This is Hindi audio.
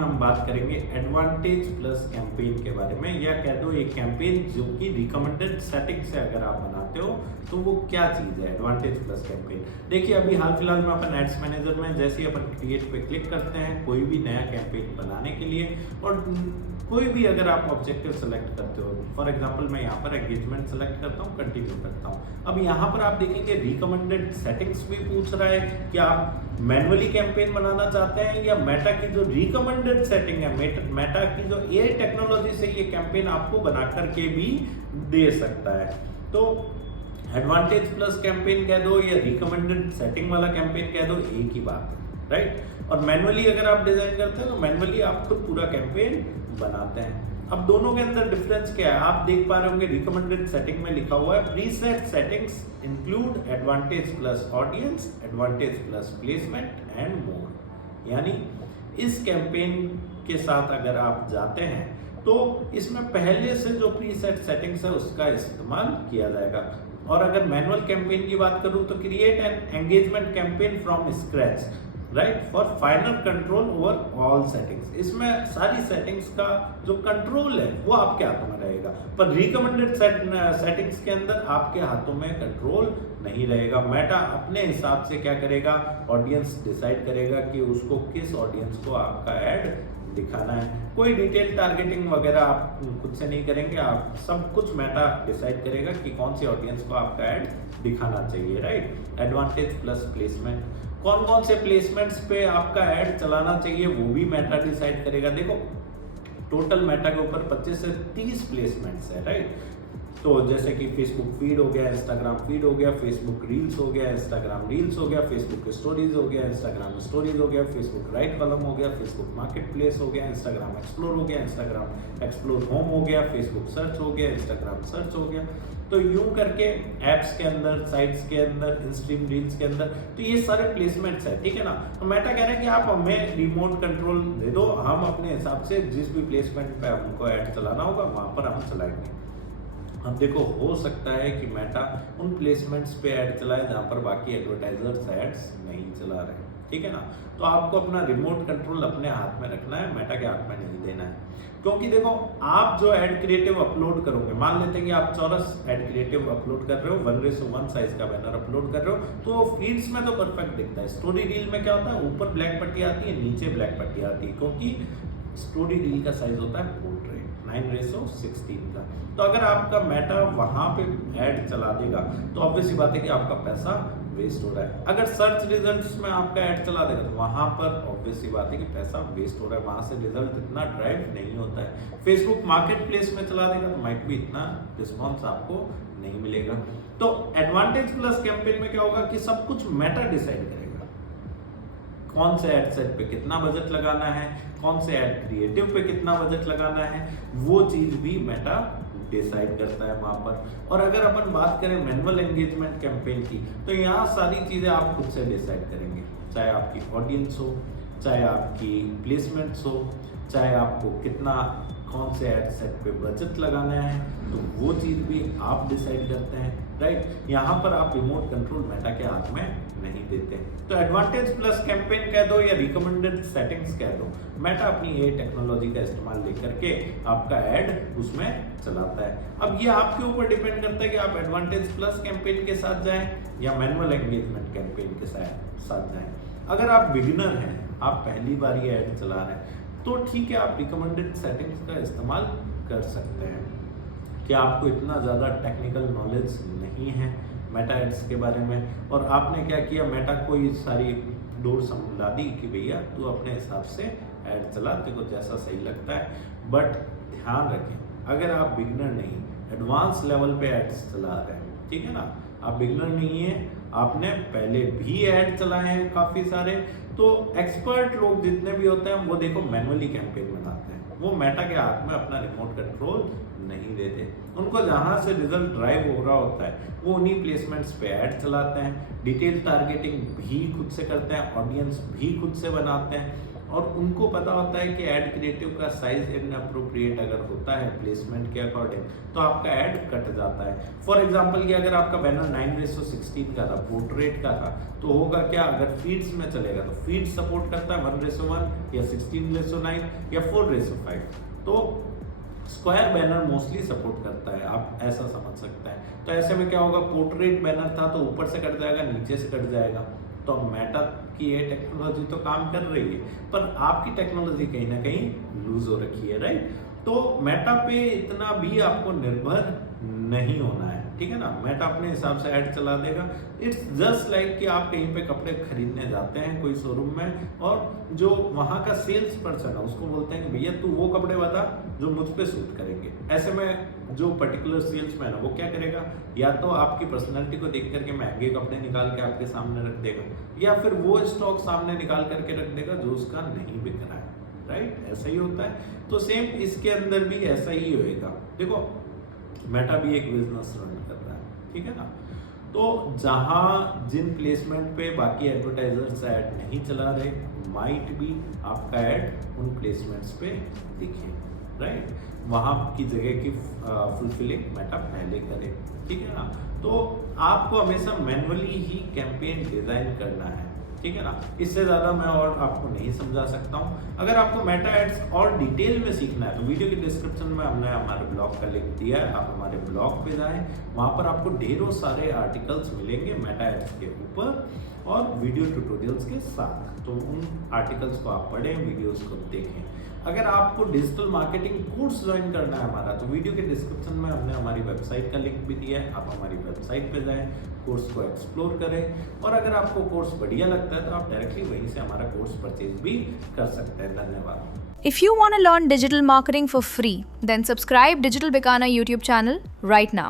हम बात करेंगे एडवांटेज प्लस कैंपेन के बारे में, या कह दो एक कैंपेन जो कि रिकमेंडेड सेटिंग से अगर आप बनाते हो तो वो क्या चीज़ है एडवांटेज प्लस कैंपेन। देखिए अभी हाल फिलहाल में अपन एड्स मैनेजर में जैसे ही अपन क्रिएट पे क्लिक करते हैं कोई भी नया कैंपेन बनाने के लिए, और कोई भी अगर आप ऑब्जेक्टिव सेलेक्ट करते हो, फॉर एग्जांपल मैं यहाँ पर एंगेजमेंट सेलेक्ट करता हूँ, कंटिन्यू करता हूँ। अब यहाँ पर आप देखेंगे रिकमेंडेड सेटिंग्स भी पूछ रहा है कि आप मैनुअली कैंपेन बनाना चाहते हैं या मेटा की जो रिकमेंडेड सेटिंग है, मेटा की जो एआई टेक्नोलॉजी से ये कैंपेन आपको बना करके भी दे सकता है। तो एडवांटेज प्लस कैंपेन कह दो या रिकमेंडेड सेटिंग वाला कैंपेन कह दो, एक ही बात है, राइट। और मैनुअली अगर आप डिजाइन करते हैं तो मैनुअली आप खुद पूरा कैंपेन बनाते हैं। अब दोनों के अंदर डिफरेंस क्या है आप देख पा रहे होंगे, रिकमेंडेड सेटिंग में लिखा हुआ है preset settings include advantage plus audience, advantage plus placement and more. यानी इस कैंपेन के साथ अगर आप जाते हैं तो इसमें पहले से जो प्रीसेट सेटिंग्स है उसका इस्तेमाल किया जाएगा। और अगर मैनुअल कैंपेन की बात करूं तो create an engagement campaign from scratch, right, for final control over all settings. इसमें सारी सेटिंग्स का जो कंट्रोल है वो आपके हाथों में रहेगा, पर रिकमेंडेड सेटिंग्स के अंदर आपके हाथों में कंट्रोल नहीं रहेगा। मेटा अपने हिसाब से क्या करेगा, ऑडियंस डिसाइड करेगा कि उसको किस ऑडियंस को आपका ऐड दिखाना है। कोई डिटेल टारगेटिंग वगैरह आप खुद से नहीं करेंगे, आप सब कुछ मेटा डिसाइड करेगा कि कौन सी ऑडियंस को आपका ऐड दिखाना चाहिए, राइट। एडवांटेज प्लस प्लेसमेंट, कौन कौन से प्लेसमेंट्स पे आपका ऐड चलाना चाहिए वो भी मेटा डिसाइड करेगा। देखो टोटल मेटा के ऊपर 25 से 30 प्लेसमेंट्स है, राइट। तो जैसे कि फेसबुक फीड हो गया, इंस्टाग्राम फीड हो गया, फेसबुक रील्स हो गया, इंस्टाग्राम रील्स हो गया, फेसबुक स्टोरीज हो गया, इंस्टाग्राम स्टोरीज हो गया, फेसबुक राइट कॉलम हो गया, फेसबुक मार्केट प्लेस हो गया, इंस्टाग्राम एक्सप्लोर हो गया, इंस्टाग्राम एक्सप्लोर होम हो गया, फेसबुक सर्च हो गया, इंस्टाग्राम सर्च हो गया। तो यूं करके एप्स के अंदर, साइट्स के अंदर, इंस्ट्रीम रील्स के अंदर, तो ये सारे प्लेसमेंट्स है, ठीक है ना। तो मेटा कह रहा है कि आप हमें रिमोट कंट्रोल दे दो, हम अपने हिसाब से जिस भी प्लेसमेंट पे हमको ऐड चलाना होगा वहां पर हम चलाएंगे। अब देखो हो सकता है कि मेटा उन प्लेसमेंट्स पे ऐड चलाए जहां पर बाकी एडवर्टाइजर्स एड्स नहीं चला रहे, ठीक है ना। तो आपको अपना रिमोट कंट्रोल अपने हाथ में रखना है, मेटा के हाथ में नहीं देना है। क्योंकि देखो आप जो ऐड क्रिएटिव अपलोड करोगे, मान लेते हैं कि आप चौरस ऐड क्रिएटिव अपलोड कर रहे हो, 1:1 साइज का बैनर अपलोड कर रहे हो, तो फीड्स में तो परफेक्ट दिखता है। स्टोरी रील में क्या होता है, ऊपर ब्लैक पट्टी आती है, नीचे ब्लैक पट्टी आती है, क्योंकि स्टोरी रील का साइज होता है पोर्ट्रेट 9:16 का। तो अगर आपका मेटा वहां पे ऐड चला देगा तो ऑब्वियस सी बात है कि आपका पैसा वेस्ट हो रहा है। अगर सर्च रिजल्ट्स में आपका ऐड चला देगा तो वहां पर ऑब्वियस सी बात है कि पैसा वेस्ट हो रहा है, वहां से रिजल्ट इतना ड्राइव नहीं होता है। फेसबुक मार्केट प्लेस में चला देगा तो माइट भी इतना रिस्पॉन्स आपको नहीं मिलेगा। तो एडवांटेज प्लस कैंपेन में क्या होगा कि सब कुछ मेटा डिसाइड करेगा, कौन से एड सेट पे कितना बजट लगाना है, कौन से एड क्रिएटिव पे कितना बजट लगाना है, वो चीज भी मेटा डिसाइड करता है वहां पर। और अगर अपन बात करें मैनुअल एंगेजमेंट कैंपेन की, तो यहाँ सारी चीजें आप खुद से डिसाइड करेंगे, चाहे आपकी ऑडियंस हो, चाहे आपकी प्लेसमेंट्स हो, चाहे आपको कितना कौन से एड सेट पे बजट लगाना है, तो वो चीज भी आप डिसाइड करते हैं, राइट। यहाँ पर आप रिमोट कंट्रोल मेटा के हाथ में नहीं देते। तो एडवांटेज प्लस कैंपेन कह दो या रिकमेंडेड सेटिंग्स कह दो, मेटा अपनी ये टेक्नोलॉजी का इस्तेमाल लेकर के आपका ऐड उसमें चलाता है। अब ये आपके ऊपर डिपेंड करता है कि आप एडवांटेज प्लस कैंपेन के साथ जाएं या मैनुअल एंगेजमेंट कैंपेन के साथ जाएं। अगर आप बिगिनर हैं, आप पहली बार ये ऐड चला रहे हैं, तो ठीक है आप रिकमेंडेड सेटिंग्स का इस्तेमाल कर सकते हैं। कि आपको इतना ज़्यादा टेक्निकल नॉलेज नहीं है मेटा एड्स के बारे में, और आपने क्या किया, मेटा को ये सारी डोर समझा दी कि भैया तू अपने हिसाब से ऐड चला, तेरे को जैसा सही लगता है। बट ध्यान रखें अगर आप बिगनर नहीं, एडवांस लेवल पे एड्स चला रहे हैं, ठीक है ना, आप बिगनर नहीं है, आपने पहले भी ऐड चलाए हैं काफ़ी सारे, तो एक्सपर्ट लोग जितने भी होते हैं वो देखो मैनुअली कैंपेन बनाते हैं, वो मेटा के हाथ में अपना रिमोट कंट्रोल नहीं देते। उनको जहां से रिजल्ट ड्राइव हो रहा होता है वो उन्हीं प्लेसमेंट्स पे ऐड चलाते हैं, डिटेल टारगेटिंग भी खुद से करते हैं, ऑडियंस भी खुद से बनाते हैं, और उनको पता होता है कि ऐड क्रिएटिव का साइज इनअप्रोप्रिएट अगर होता है प्लेसमेंट के अकॉर्डिंग तो आपका ऐड कट जाता है। फॉर एग्जांपल कि अगर आपका बैनर 9:16 का था, पोर्ट्रेट का था, तो होगा क्या, अगर फीड्स में चलेगा तो फीड सपोर्ट करता है 1:1 या 16:9 या 4:5। तो स्क्वायर बैनर मोस्टली सपोर्ट करता है, आप ऐसा समझ सकते हैं। तो ऐसे में क्या होगा, पोर्ट्रेट बैनर था तो ऊपर से कट जाएगा, नीचे से कट जाएगा। तो मेटा की ये टेक्नोलॉजी तो काम कर रही है, पर आपकी टेक्नोलॉजी कहीं ना कहीं लूज हो रखी है, राइट। तो मेटा पे इतना भी आपको निर्भर नहीं होना है, ठीक है ना। मेटा अपने हिसाब से ऐड चला देगा। इट्स जस्ट लाइक कि आप कहीं पे कपड़े खरीदने जाते हैं कोई शोरूम में, और जो वहाँ का सेल्स पर्सन है उसको बोलते हैं कि भैया तू वो कपड़े बता जो मुझ पे सूट करेंगे। ऐसे में जो पर्टिकुलर सेल्समैन है वो क्या करेगा, या तो आपकी पर्सनैलिटी को देख करके महंगे कपड़े निकाल के आपके सामने रख देगा, या फिर वो स्टॉक सामने निकाल करके रख देगा जो उसका नहीं बिक रहा है, राइट। ऐसा ही होता है। तो सेम इसके अंदर भी ऐसा ही होएगा। देखो मेटा भी एक बिजनेस रन कर रहा है, ठीक है ना। तो जहां जिन प्लेसमेंट पे बाकी एडवर्टाइजर्स ऐड नहीं चला रहे, माइट भी आपका ऐड उन प्लेसमेंट्स पे दिखे, राइट। वहां की जगह की फुलफिलिंग मेटा पहले करे, ठीक है ना। तो आपको हमेशा मैन्युअली ही कैंपेन डिजाइन करना है, ठीक है ना। इससे ज़्यादा मैं और आपको नहीं समझा सकता हूँ। अगर आपको मेटा एड्स और डिटेल में सीखना है तो वीडियो के डिस्क्रिप्शन में हमने हमारे ब्लॉग का लिंक दिया है, आप हमारे ब्लॉग पे जाएं, वहाँ पर आपको ढेरों सारे आर्टिकल्स मिलेंगे मेटा एड्स के ऊपर और वीडियो ट्यूटोरियल्स के साथ। तो उन आर्टिकल्स को आप पढ़ें, वीडियोस को देखें। अगर आपको डिजिटल मार्केटिंग कोर्स ज्वाइन करना है हमारा, तो वीडियो के डिस्क्रिप्शन में हमने हमारी वेबसाइट का लिंक भी दिया है, आप हमारी वेबसाइट पे जाएं, कोर्स को एक्सप्लोर करें। और अगर आपको कोर्स बढ़िया लगता है तो आप डायरेक्टली वहीं से हमारा कोर्स परचेज भी कर सकते हैं। धन्यवाद। If you want to learn digital marketing for free, then subscribe Digital Bikana YouTube channel right now.